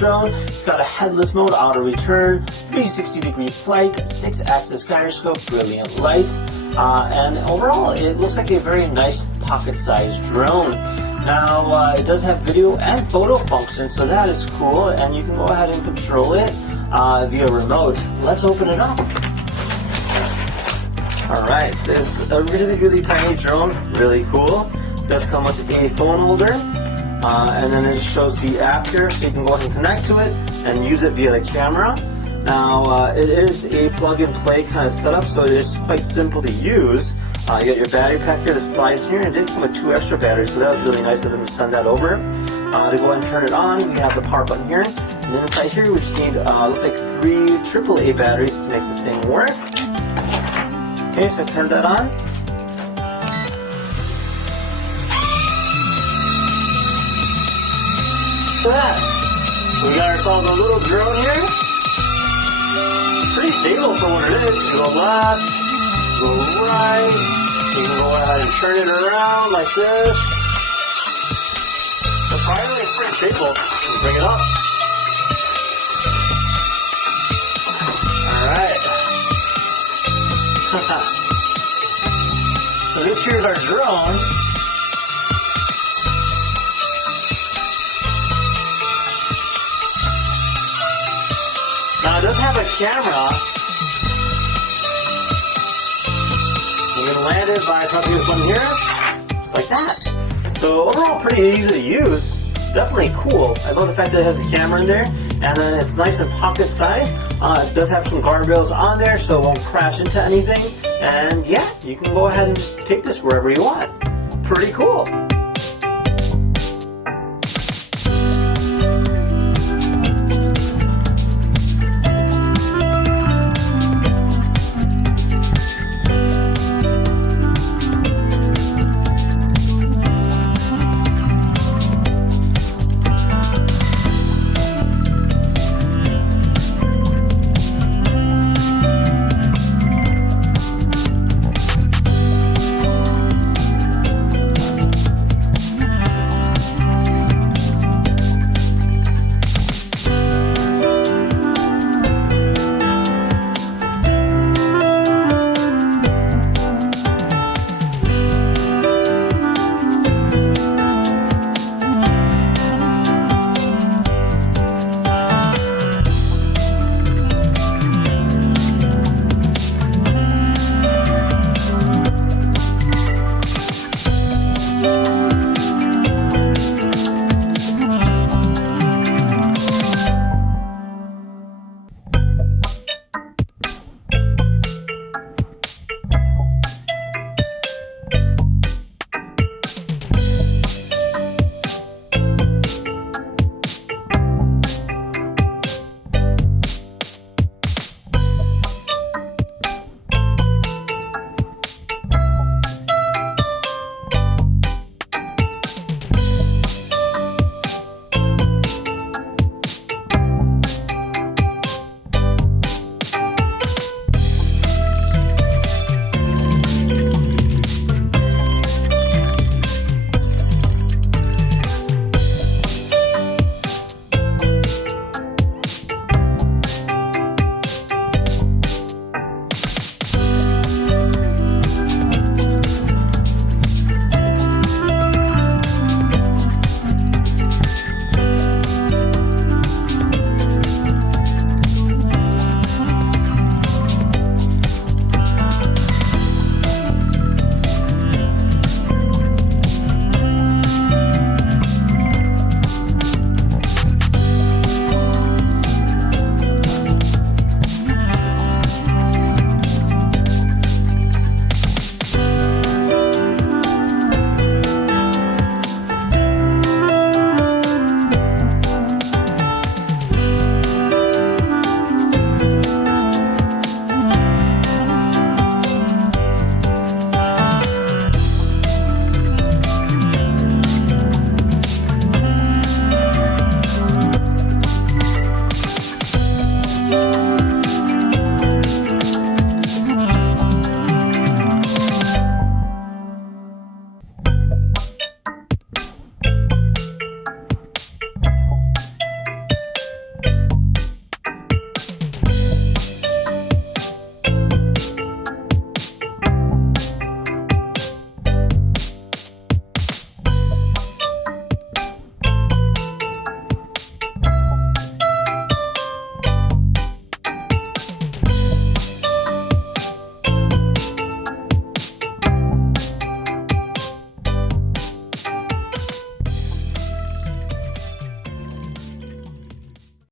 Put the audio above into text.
drone. It's got a headless mode, auto return, 360-degree flight, 6-axis gyroscope, brilliant lights, and overall it looks like a very nice pocket-sized drone. Now it does have video and photo function, so that is cool, and you can go ahead and control it via remote. Let's open it up. Alright, so it's a really tiny drone, really cool. It does come with a phone holder, and then it shows the app here, so you can go ahead and connect to it and use it via the camera. Now it is a plug-and-play kind of setup, so it is quite simple to use. You got your battery pack here that slides here, and it did come with 2 extra batteries, so that was really nice of them to send that over. To go ahead and turn it on, we have the power button here, and then inside here we just need, looks like 3 AAA batteries to make this thing work. Okay, so I turned that on. Look at that. We got ourselves a little drone here. Pretty stable for what it is. You go left, go right. You can go ahead and turn it around like this. Surprisingly, it's pretty stable. Bring it up. Alright. So this here's our drone. Now it does have a camera. You can land it by pressing this button here, just like that. So overall, pretty easy to use. Definitely cool. I love the fact that it has a camera in there, and then it's nice and pocket size. It does have some guardrails on there, so it won't crash into anything. And yeah, you can go ahead and just take this wherever you want. Pretty cool.